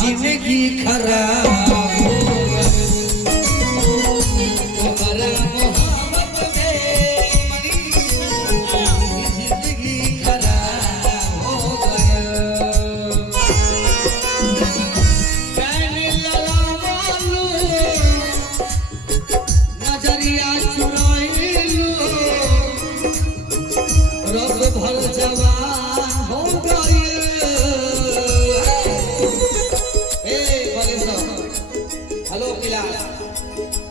जिंदगी खराब हो तुम्हारा मोहब्बत में जिंदगी खराब हो गया कहने लगा मालू नजरिया चुराई लो रब भर जवान हो गए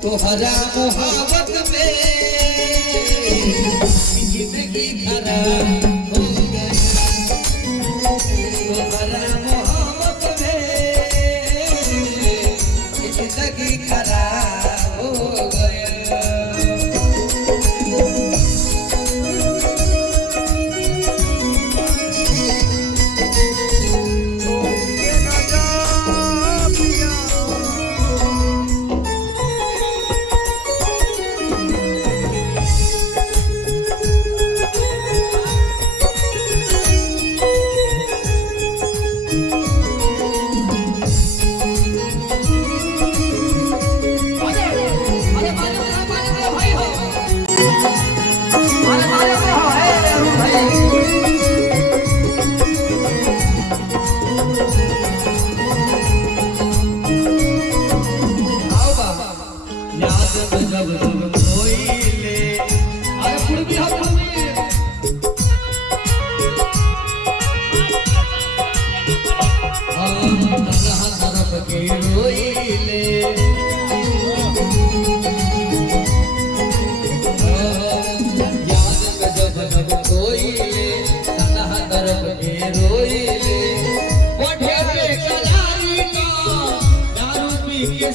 तोहरा मोहब्बत में जिंदगी खराब हो गई तोहरा मोहब्बत में जिंदगी खराब हो गया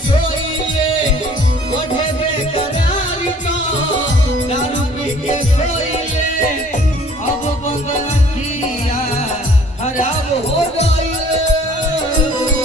सोई